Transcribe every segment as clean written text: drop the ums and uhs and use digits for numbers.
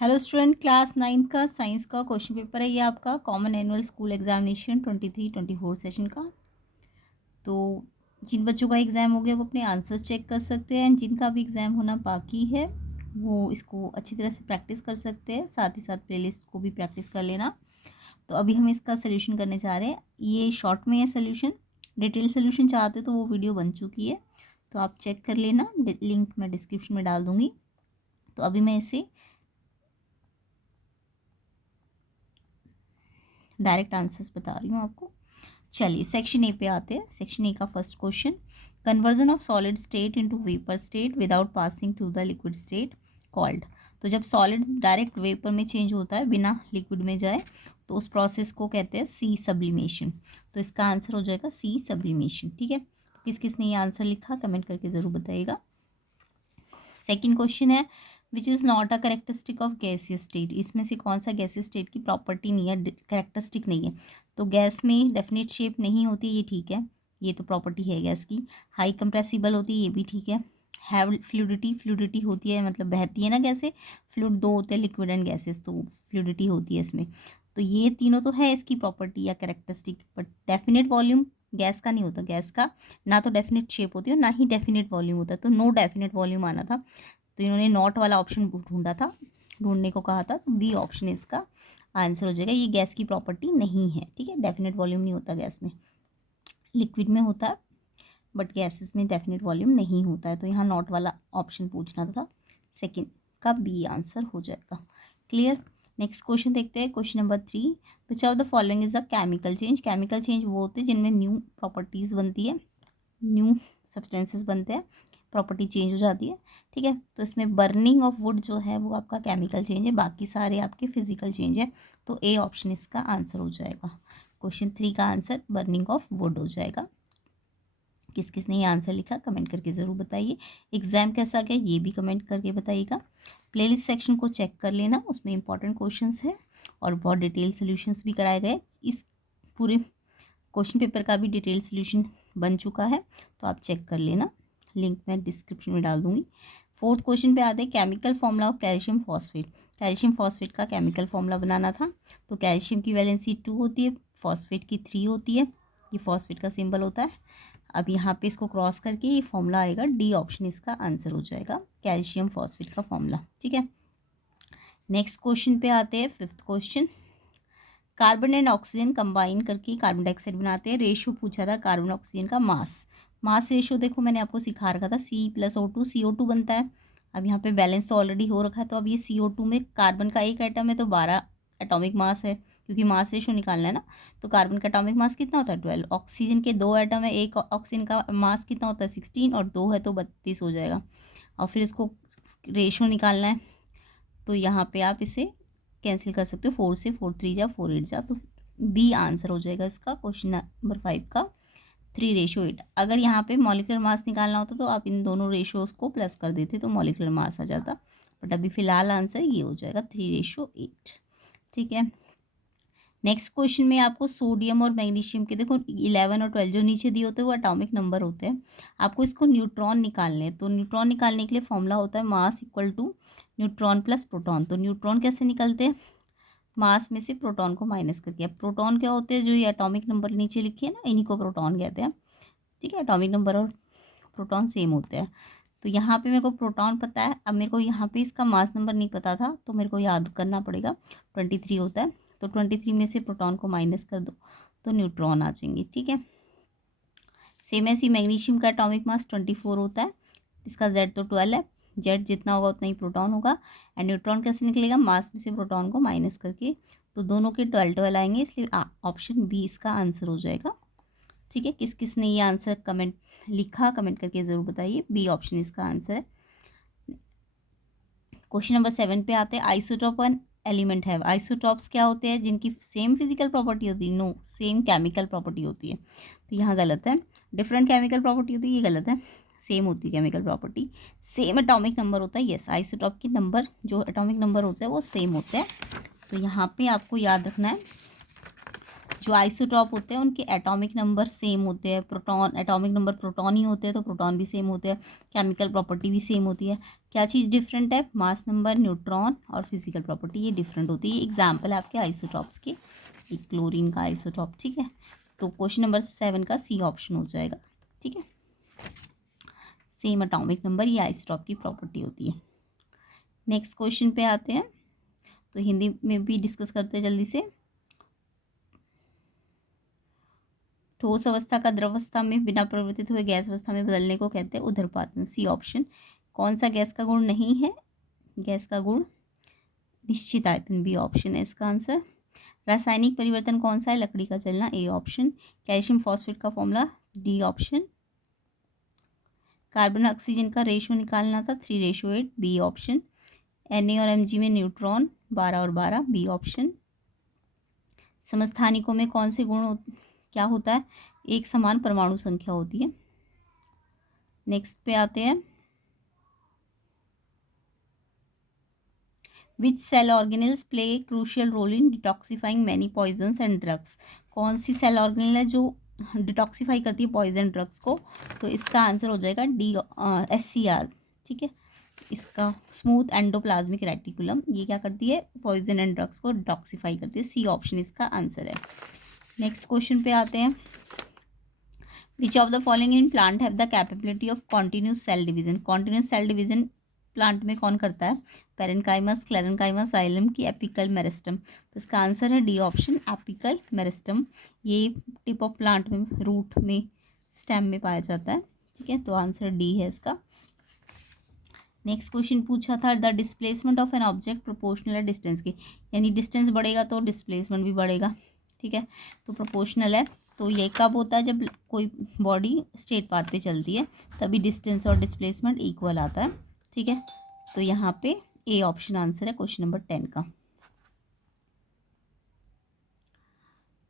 Hello student, class 9th का science का question paper है ये आपका common annual school examination 23-24 session का। तो जिन बच्चों का एग्ज़ाम हो गया वो अपने आंसर्स चेक कर सकते हैं एंड जिनका भी एग्ज़ाम होना बाकी है वो इसको अच्छी तरह से प्रैक्टिस कर सकते हैं, साथ ही साथ प्लेलिस्ट को भी प्रैक्टिस कर लेना। तो अभी हम इसका सोल्यूशन करने जा रहे हैं। ये शॉर्ट में है सोल्यूशन, डिटेल सोल्यूशन चाहते तो वो वीडियो बन चुकी है, तो आप चेक कर लेना, लिंक मैं डिस्क्रिप्शन में डाल दूँगी। तो अभी मैं इसे डायरेक्ट आंसर्स बता रही हूँ आपको। चलिए सेक्शन ए पे आते हैं। सेक्शन ए का first question, conversion of solid state into vapour state without passing through the liquid state called. तो जब सॉलिड डायरेक्ट वेपर में चेंज होता है बिना लिक्विड में जाए तो उस प्रोसेस को कहते हैं सी सब्लिमेशन। तो इसका आंसर हो जाएगा सी सब्लिमेशन। ठीक है, तो किस किस ने ये आंसर लिखा कमेंट करके ज़रूर बताइएगा। सेकेंड क्वेश्चन है, which is not a characteristic of gaseous state. इसमें से कौन सा गैसियस स्टेट की प्रॉपर्टी नहीं है, करेक्टरिस्टिक नहीं है। तो गैस में डेफिनेट शेप नहीं होती, ये ठीक है, ये तो प्रॉपर्टी है गैस की। हाई कंप्रेसिबल होती है, ये भी ठीक है। हैव फ्लूडिटी, फ्लूडिटी होती है मतलब बहती है ना गैसे। फ्लूड दो होते हैं, लिक्विड एंड गैसेस, तो फ्लूडिटी होती है इसमें। तो ये तीनों तो है इसकी प्रॉपर्टी या characteristic, but definite volume gas का नहीं होता। गैस का ना तो डेफिनेट शेप होती है और ना ही डेफिनेट वॉल्यूम होता है, तो नो डेफिनेट वॉल्यूम आना था। तो इन्होंने नॉट वाला ऑप्शन ढूंढा था, ढूंढने को कहा था, तो बी ऑप्शन इसका आंसर हो जाएगा। ये गैस की प्रॉपर्टी नहीं है। ठीक है, डेफिनेट वॉल्यूम नहीं होता गैस में, लिक्विड में होता है बट गैसेस में डेफिनेट वॉल्यूम नहीं होता है। तो यहाँ नॉट वाला ऑप्शन पूछना था, सेकंड का बी आंसर हो जाएगा। क्लियर। नेक्स्ट क्वेश्चन देखते हैं, question number 3, which of the following is a chemical change. Chemical change वो होते हैं जिनमें न्यू प्रॉपर्टीज़ बनती है, न्यू सब्सटेंसेस बनते हैं, प्रॉपर्टी चेंज हो जाती है। ठीक है, तो इसमें बर्निंग ऑफ वुड जो है वो आपका केमिकल चेंज है, बाकी सारे आपके फिजिकल चेंज है। तो ए ऑप्शन इसका आंसर हो जाएगा। क्वेश्चन 3 का आंसर बर्निंग ऑफ वुड हो जाएगा। किस किस ने ये आंसर लिखा कमेंट करके ज़रूर बताइए। एग्जाम कैसा गया ये भी कमेंट करके बताइएगा। प्लेलिस्ट सेक्शन को चेक कर लेना, उसमें इंपॉर्टेंट क्वेश्चंस है और बहुत डिटेल सोल्यूशंस भी कराए गए। इस पूरे क्वेश्चन पेपर का भी डिटेल सोल्यूशन बन चुका है, तो आप चेक कर लेना, लिंक मैं डिस्क्रिप्शन में डाल दूंगी। फोर्थ क्वेश्चन पे आते हैं, chemical formula of calcium phosphate. Calcium phosphate का केमिकल फॉर्मूला बनाना था। तो कैल्शियम की वैलेंसी 2 होती है, फॉस्फेट की 3 होती है, ये फॉस्फेट का सिंबल होता है। अब यहाँ पे इसको क्रॉस करके ये फॉर्मूला आएगा, डी ऑप्शन इसका आंसर हो जाएगा, कैल्शियम फॉस्फेट का फॉर्मूला। ठीक है, नेक्स्ट क्वेश्चन पे आते हैं, fifth question, carbon and oxygen combine करके कार्बन डाइऑक्साइड बनाते हैं। रेशियो पूछा था कार्बन ऑक्सीजन का, मास रेशियो देखो मैंने आपको सिखा रखा था, C+O2 CO2 बनता है। अब यहाँ पे बैलेंस तो ऑलरेडी हो रखा है, तो अब ये CO2 में कार्बन का एक एटम है तो 12 एटॉमिक मास है, क्योंकि मास रेशियो निकालना है ना। तो कार्बन का एटॉमिक मास कितना होता है 12, ऑक्सीजन के 2 एटम है, एक ऑक्सीजन का मास कितना होता है 16 और 2 है तो 32 हो जाएगा। और फिर इसको रेशियो निकालना है, तो यहाँ पे आप इसे कैंसिल कर सकते हो, 4 से 4 3 जा 4 8 जा, तो बी आंसर हो जाएगा इसका क्वेश्चन नंबर 5 का, 3:8। अगर यहाँ पे मॉलिक्यूलर मास निकालना होता तो आप इन दोनों रेशियोज को प्लस कर देते तो मॉलिक्यूलर मास आ जाता, बट अभी फिलहाल आंसर ये हो जाएगा 3:8। ठीक है, नेक्स्ट क्वेश्चन में आपको सोडियम और मैग्नीशियम के देखो 11 और 12 जो नीचे दिए होते हैं वो एटॉमिक नंबर होते हैं, आपको इसको न्यूट्रॉन निकालने हैं। तो न्यूट्रॉन निकालने के लिए फॉर्मूला होता है mass equal to neutron plus proton. तो न्यूट्रॉन कैसे निकलते हैं, मास में से प्रोटॉन को माइनस करके। अब प्रोटॉन क्या होते हैं, जो ये एटॉमिक नंबर नीचे लिखे हैं ना, इन्हीं को प्रोटॉन कहते हैं। ठीक है, एटॉमिक नंबर और प्रोटॉन सेम होते हैं। तो यहाँ पे मेरे को प्रोटॉन पता है, अब मेरे को यहाँ पे इसका मास नंबर नहीं पता था, तो मेरे को याद करना पड़ेगा, 23 होता है। तो 23 में से प्रोटॉन को माइनस कर दो तो न्यूट्रॉन आ जाएंगे। ठीक है, सेम ऐसी मैग्नीशियम का एटॉमिक मास 24 होता है, इसका Z तो 12 है, Z जितना होगा उतना ही प्रोटॉन होगा। एंड न्यूट्रॉन कैसे निकलेगा, मास में से प्रोटॉन को माइनस करके, तो दोनों के 12 आएंगे, इसलिए ऑप्शन बी इसका आंसर हो जाएगा। ठीक है, किस किस ने ये आंसर कमेंट लिखा कमेंट करके ज़रूर बताइए, बी ऑप्शन इसका आंसर है। क्वेश्चन नंबर 7 पे आते हैं, आइसोटोप एन एलिमेंट है। आइसोटॉप्स क्या होते हैं, जिनकी सेम फिजिकल प्रॉपर्टी होती है, नो सेम केमिकल प्रॉपर्टी होती है, तो यहाँ गलत है। डिफरेंट केमिकल प्रॉपर्टी होती है, ये गलत है। सेम होती है chemical property, same atomic number होता है, यस आइसोटॉप की नंबर जो एटॉमिक नंबर होता है वो सेम होते हैं। तो यहाँ पे आपको याद रखना है जो आइसोटॉप होते हैं उनके एटॉमिक नंबर सेम होते हैं, प्रोटॉन एटॉमिक नंबर प्रोटॉन ही होते हैं तो प्रोटॉन भी सेम होते हैं, केमिकल प्रॉपर्टी भी सेम होती है। क्या चीज़ डिफरेंट है? मास नंबर, न्यूट्रॉन और फिजिकल प्रॉपर्टी ये डिफरेंट होती है। एग्जाम्पल है आपके आइसोटॉप्स के, एक क्लोरीन का आइसोटॉप, ठीक है। तो क्वेश्चन नंबर 7 का सी ऑप्शन हो जाएगा, ठीक है। सेम एटॉमिक नंबर ये आइसोटॉप की प्रॉपर्टी होती है। नेक्स्ट क्वेश्चन पे आते हैं, तो हिंदी में भी डिस्कस करते हैं जल्दी से। ठोस अवस्था का द्रव अवस्था में बिना परिवर्तित हुए गैस अवस्था में बदलने को कहते हैं ऊर्ध्वपातन, सी ऑप्शन। कौन सा गैस का गुण नहीं है? गैस का गुण निश्चित आयतन, बी ऑप्शन है इसका आंसर। रासायनिक परिवर्तन कौन सा है? लकड़ी का जलना, ए ऑप्शन। कैल्शियम फॉस्फेट का formula, D option. Carbon oxygen का रेशो निकालना था 3:8, बी ऑप्शन। Na और Mg में न्यूट्रॉन 12 और 12, बी ऑप्शन। समस्थानिकों में कौन से गुण क्या होता है? एक समान परमाणु संख्या होती है। नेक्स्ट पे आते हैं, which cell organelles play a crucial role in detoxifying many poisons and drugs. कौन सी सेल ऑर्गेनेल है जो डिटॉक्सिफाई करती है पॉइजन ड्रग्स को? तो इसका आंसर हो जाएगा डी, SCR, ठीक है। इसका स्मूथ एंडोप्लाज्मिक रेटिकुलम, ये क्या करती है? पॉइजन एंड ड्रग्स को डिटॉक्सिफाई करती है, सी ऑप्शन इसका आंसर है। नेक्स्ट क्वेश्चन पे आते हैं, which of the following in plant have the capability of continuous cell division. Continuous cell division plant में कौन करता है? पैरेन्काइमस, क्लेरेन्काइमस, जाइलम की एपिकल मेरिस्टम। तो इसका आंसर है डी ऑप्शन, एपिकल मेरिस्टम। ये टिप ऑफ प्लांट में, रूट में, स्टेम में पाया जाता है, ठीक है। तो आंसर डी है इसका। नेक्स्ट क्वेश्चन पूछा था, the displacement of an object proportional है डिस्टेंस के, यानी डिस्टेंस बढ़ेगा तो डिस्प्लेसमेंट भी बढ़ेगा, ठीक है। तो प्रोपोर्शनल है, तो ये कब होता है? जब कोई बॉडी स्ट्रेट पाथ पे चलती है तभी डिस्टेंस और डिस्प्लेसमेंट इक्वल आता है, ठीक है। तो यहाँ पे ए ऑप्शन आंसर है क्वेश्चन नंबर 10 का।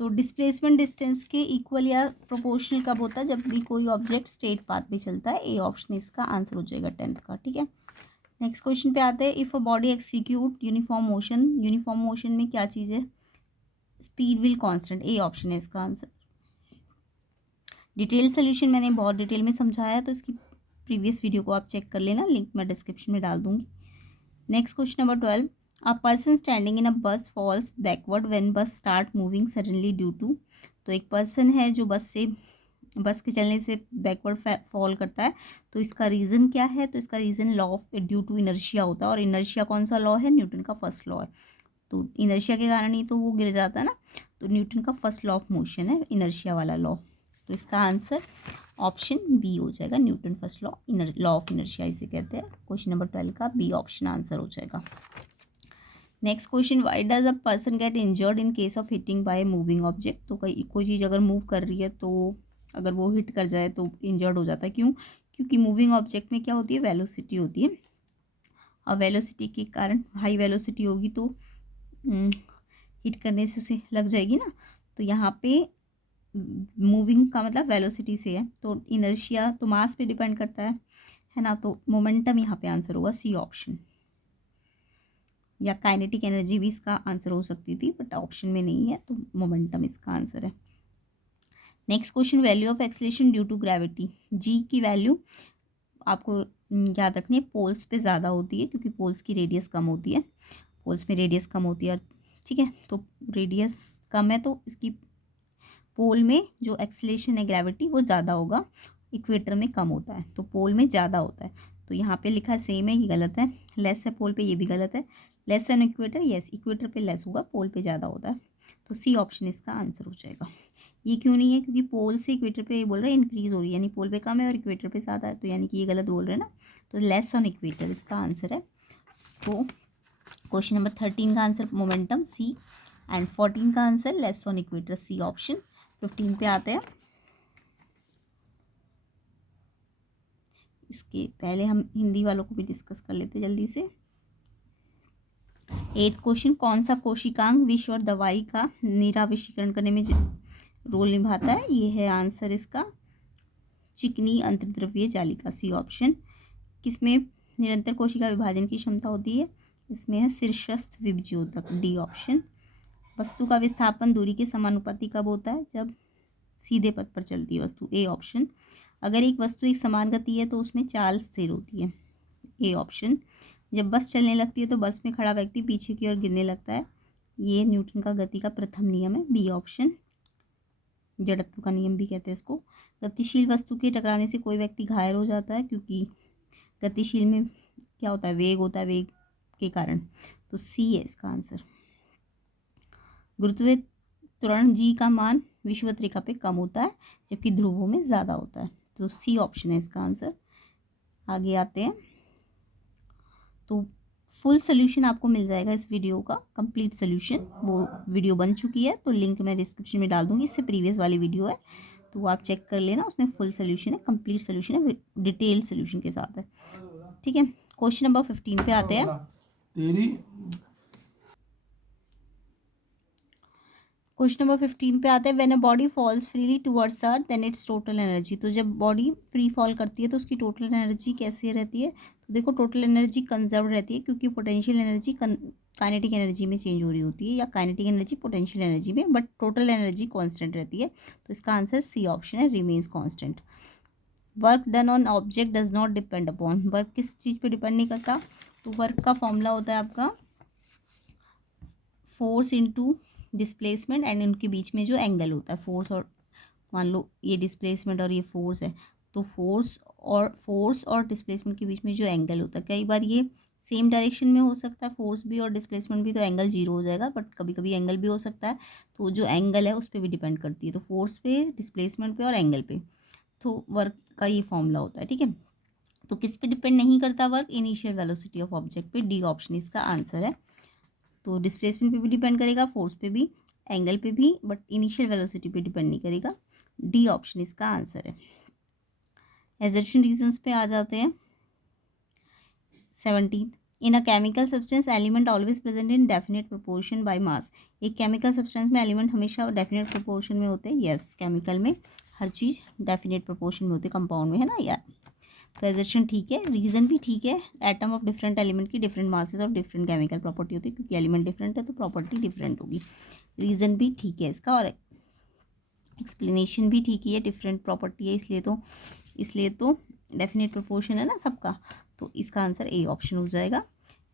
तो डिस्प्लेसमेंट डिस्टेंस के इक्वल या प्रोपोर्शनल कब होता है? जब भी कोई ऑब्जेक्ट स्ट्रेट पाथ पे चलता है, ए ऑप्शन इसका आंसर हो जाएगा 10th का, ठीक है। नेक्स्ट क्वेश्चन पे आते हैं, if a body execute uniform motion, uniform motion में क्या चीज़ है? Speed will constant, A option है इसका आंसर। डिटेल सोल्यूशन मैंने बहुत डिटेल में समझाया है, तो इसकी प्रीवियस वीडियो को आप चेक कर लेना, लिंक मैं डिस्क्रिप्शन में डाल दूंगी। Next question number 12, a person standing in a bus falls backward when bus start moving suddenly due to. तो एक पर्सन है जो बस के चलने से बैकवर्ड फॉल करता है, तो इसका रीज़न क्या है? तो इसका reason law of due to inertia होता है, और इनर्शिया कौन सा लॉ है? न्यूटन का फर्स्ट लॉ है। तो इनर्शिया के कारण ही तो वो गिर जाता है ना, तो न्यूटन का फर्स्ट लॉ ऑफ मोशन है इनर्शिया वाला लॉ। तो इसका आंसर ऑप्शन बी हो जाएगा, Newton first law of inertia इसे कहते हैं। क्वेश्चन नंबर 12 का बी ऑप्शन आंसर हो जाएगा। Next question, why does a person get injured in case of hitting by moving object. तो कोई चीज़ अगर मूव कर रही है तो अगर वो हिट कर जाए तो इंजर्ड हो जाता है, क्यों? क्योंकि मूविंग ऑब्जेक्ट में क्या होती है? वेलोसिटी होती है, और वेलोसिटी के कारण हाई वेलोसिटी होगी तो हिट करने से उसे लग जाएगी ना। तो यहाँ पे मूविंग का मतलब वेलोसिटी से है, तो इनर्शिया तो मास पे डिपेंड करता है ना। तो मोमेंटम यहाँ पे आंसर होगा, सी ऑप्शन। या काइनेटिक एनर्जी भी इसका आंसर हो सकती थी, बट ऑप्शन में नहीं है, तो मोमेंटम इसका आंसर है। Next question, value of acceleration due to gravity. G की वैल्यू आपको याद रखनी है, पोल्स पे ज़्यादा होती है क्योंकि पोल्स की रेडियस कम होती है, पोल्स में रेडियस कम होती है, ठीक है। तो रेडियस कम है तो इसकी पोल में जो एक्सेलरेशन है ग्रेविटी वो ज़्यादा होगा, इक्वेटर में कम होता है, तो पोल में ज़्यादा होता है। तो यहाँ पे लिखा सेम है, ये गलत है। लेस है पोल पे, ये भी गलत है। Less on equator, yes equator पे लेस होगा, पोल पे ज़्यादा होता है, तो सी ऑप्शन इसका आंसर हो जाएगा। ये क्यों नहीं है? क्योंकि पोल से इक्वेटर पे ये बोल रहे हैं इंक्रीज हो रही है, यानी पोल पे कम है और इक्वेटर पे ज़्यादा है, तो यानी कि ये गलत बोल रहे हैं ना, तो लेस ऑन इक्वेटर इसका आंसर है। तो क्वेश्चन नंबर 13 का आंसर मोमेंटम, सी, एंड 14 का answer less on equator, C option. 15 पे आते हैं, इसके पहले हम हिंदी वालों को भी डिस्कस कर लेते जल्दी से। 8th क्वेश्चन, कौन सा कोशिकांग विष और दवाई का निराविषीकरण करने में रोल निभाता है? ये है आंसर इसका, चिकनी अंतर्द्रव्यीय जालिका, सी ऑप्शन। किसमें निरंतर कोशिका विभाजन की क्षमता होती है? इसमें है शीर्षस्थ विभज्योतक, डी ऑप्शन। वस्तु का विस्थापन दूरी के समानुपाती कब होता है? जब सीधे पथ पर चलती है वस्तु, ए ऑप्शन। अगर एक वस्तु एक समान गति है तो उसमें चाल स्थिर होती है, ए ऑप्शन। जब बस चलने लगती है तो बस में खड़ा व्यक्ति पीछे की ओर गिरने लगता है, ये न्यूटन का गति का प्रथम नियम है, बी ऑप्शन। जड़त्व का नियम भी कहते हैं इसको। गतिशील वस्तु के टकराने से कोई व्यक्ति घायल हो जाता है, क्योंकि गतिशील में क्या होता है? वेग होता है, वेग के कारण, तो सी है इसका आंसर। गुरुत्वीय त्वरण जी का मान विषुवत रेखा पे कम होता है, जबकि ध्रुवों में ज़्यादा होता है, तो सी ऑप्शन है इसका आंसर। आगे आते हैं, तो फुल सोल्यूशन आपको मिल जाएगा इस वीडियो का, कंप्लीट सोल्यूशन, वो वीडियो बन चुकी है, तो लिंक मैं डिस्क्रिप्शन में डाल दूंगी, इससे प्रीवियस वाली वीडियो है, तो आप चेक कर लेना, उसमें फुल सोल्यूशन है, कंप्लीट सोल्यूशन है, डिटेल सोल्यूशन के साथ है, ठीक है। क्वेश्चन नंबर 15 पे आते हैं। क्वेश्चन नंबर 15 पे आते हैं, when a body falls freely towards earth then its total energy. तो जब बॉडी फ्री फॉल करती है तो उसकी टोटल एनर्जी कैसी रहती है? तो देखो, टोटल एनर्जी कंजर्व रहती है, क्योंकि पोटेंशियल एनर्जी काइनेटिक एनर्जी में चेंज हो रही होती है, या काइनेटिक एनर्जी पोटेंशियल एनर्जी में, बट टोटल एनर्जी कांस्टेंट रहती है, तो इसका आंसर सी ऑप्शन है, remains constant. Work done on object does not depend upon, work किस चीज़ पे डिपेंड नहीं करता? तो वर्क का फॉर्मूला होता है आपका फोर्स इनटू डिस्प्लेसमेंट, एंड उनके बीच में जो एंगल होता है, फोर्स और, मान लो ये डिस्प्लेसमेंट और ये फोर्स है, तो फोर्स और डिस्प्लेसमेंट के बीच में जो एंगल होता है, कई बार ये सेम डायरेक्शन में हो सकता है, फोर्स भी और डिस्प्लेसमेंट भी, तो एंगल जीरो हो जाएगा, बट कभी कभी एंगल भी हो सकता है, तो जो एंगल है उस पर भी डिपेंड करती है, तो फोर्स पे, डिस्प्लेसमेंट पे और एंगल पे, तो वर्क का ये फॉर्मूला होता है, ठीक है। तो किस पे डिपेंड नहीं करता work? Initial velocity of object पे, डी ऑप्शन इसका आंसर है। तो डिस्प्लेसमेंट पे भी डिपेंड करेगा, फोर्स पे भी, एंगल पे भी, बट इनिशियल वेलोसिटी पे डिपेंड नहीं करेगा, डी ऑप्शन इसका आंसर है। एजर्शन रीजंस पे आ जाते हैं। 17, in a chemical substance element always present in definite proportion by mass. एक केमिकल सब्सटेंस में एलिमेंट हमेशा डेफिनेट प्रोपोर्शन में होते हैं, यस, केमिकल में हर चीज़ डेफिनेट प्रोपोर्शन में होती है, कंपाउंड में, है ना यार। तो एजर्शन ठीक है, रीज़न भी ठीक है, एटम ऑफ डिफरेंट एलिमेंट की डिफरेंट मासेस और डिफरेंट केमिकल प्रॉपर्टी होती है, क्योंकि एलिमेंट डिफरेंट है तो प्रॉपर्टी डिफरेंट होगी, रीज़न भी ठीक है इसका, और एक्सप्लेनेशन भी ठीक ही है, डिफरेंट प्रॉपर्टी है, इसलिए तो डेफिनेट प्रोपोर्शन है ना सबका, तो इसका आंसर ए ऑप्शन हो जाएगा।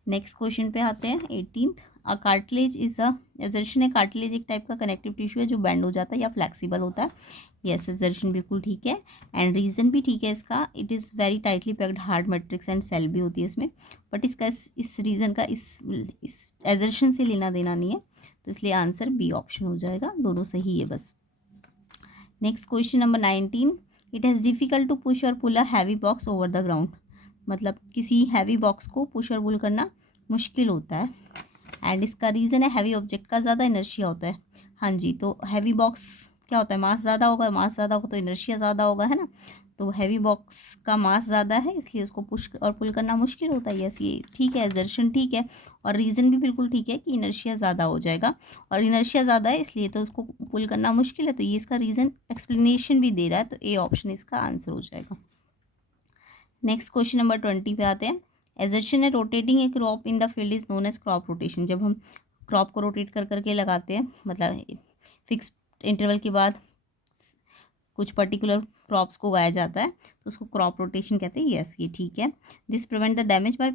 नेक्स्ट क्वेश्चन पे आते हैं, 18, अ कार्टिलेज इज अ, एजर्शन है, कार्टिलेज एक टाइप का कनेक्टिव टिश्यू है जो बेंड हो जाता है या फ्लेक्सिबल होता है, यस, एजर्शन बिल्कुल ठीक है, एंड रीज़न भी ठीक है इसका, it is very tightly packed hard matrix and cell भी होती है इसमें, बट इसका इस रीज़न का इस एजर्शन से लेना देना नहीं है, तो इसलिए आंसर बी ऑप्शन हो जाएगा, दोनों सही है बस। Next question number 19, it has difficult to push और pull a heavy box over the ground. मतलब किसी हैवी बॉक्स को पुश और पुल करना मुश्किल होता है, एंड इसका रीज़न है हैवी ऑब्जेक्ट का ज़्यादा इनर्शिया होता है। हाँ जी, तो हैवी बॉक्स क्या होता है? मास ज़्यादा होगा, मास ज़्यादा होगा तो इनर्शिया ज़्यादा होगा, है ना। तो हैवी बॉक्स का मास ज़्यादा है, इसलिए उसको पुश और पुल करना मुश्किल होता है, यस, ये ठीक है, एजर्शन ठीक है, और रीज़न भी बिल्कुल ठीक है कि इनर्शिया ज़्यादा हो जाएगा, और इनर्शिया ज़्यादा है इसलिए तो उसको पुल करना मुश्किल है, तो ये इसका रीज़न एक्सप्लेनेशन भी दे रहा है, तो ए ऑप्शन इसका आंसर हो जाएगा। नेक्स्ट क्वेश्चन नंबर 20 पे आते हैं। एजर्शन है, rotating a crop in the field is known as crop rotation. जब हम क्रॉप को रोटेट कर करके लगाते हैं, मतलब फिक्स इंटरवल के बाद कुछ पर्टिकुलर क्रॉप्स को उगाया जाता है, तो उसको क्रॉप रोटेशन कहते हैं, यस, ये ठीक है। This prevent the damage bye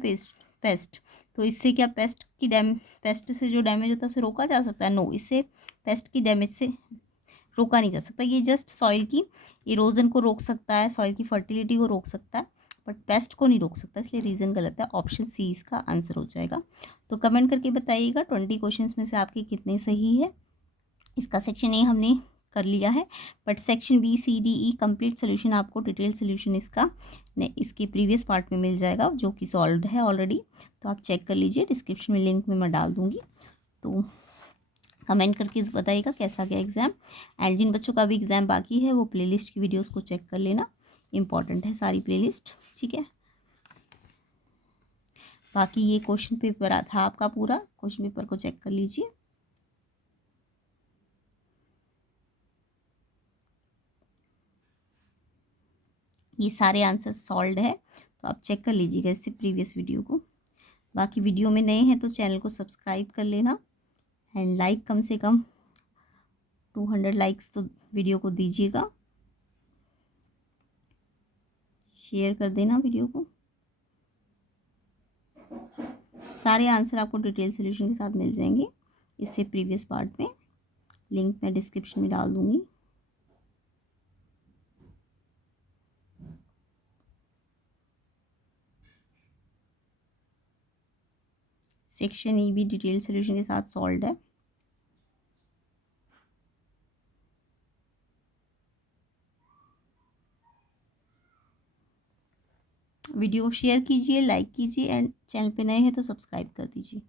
paste. तो इससे क्या पेस्ट से जो डैमेज होता है उसे रोका जा सकता है? नो, इससे पेस्ट की डैमेज से रोका नहीं जा सकता, ये जस्ट सॉइल की इरोजन को रोक सकता है, सॉइल की फर्टिलिटी को रोक सकता है, बट पेस्ट को नहीं रोक सकता, इसलिए रीज़न गलत है, ऑप्शन सी इसका आंसर हो जाएगा। तो कमेंट करके बताइएगा 20 क्वेश्चंस में से आपके कितने सही है। इसका सेक्शन ए हमने कर लिया है, but section B C D E complete solution आपको डिटेल सोल्यूशन इसका इसके प्रीवियस पार्ट में मिल जाएगा, जो कि सॉल्व्ड है ऑलरेडी, तो आप चेक कर लीजिए, डिस्क्रिप्शन में लिंक में मैं डाल दूँगी। तो कमेंट करके बताइएगा कैसा गया एग्ज़ाम, एंड जिन बच्चों का भी एग्ज़ाम बाकी है वो प्लेलिस्ट की वीडियोस को चेक कर लेना, इंपॉर्टेंट है सारी प्लेलिस्ट, ठीक है। बाकी ये क्वेश्चन पेपर था आपका पूरा, क्वेश्चन पेपर को चेक कर लीजिए। ये सारे आंसर सॉल्व्ड है, तो आप चेक कर लीजिएगा इससे प्रीवियस वीडियो को। बाकी वीडियो में नए हैं तो चैनल को सब्सक्राइब कर लेना, एंड लाइक कम से कम 200 लाइक्स तो वीडियो को दीजिएगा, शेयर कर देना वीडियो को। सारे आंसर आपको डिटेल सोल्यूशन के साथ मिल जाएंगे इससे प्रीवियस पार्ट में, लिंक मैं डिस्क्रिप्शन में डाल दूंगी। सेक्शन ई भी डिटेल सोल्यूशन के साथ सॉल्व है। वीडियो को शेयर कीजिए, लाइक कीजिए एंड चैनल पे नए हैं तो सब्सक्राइब कर दीजिए।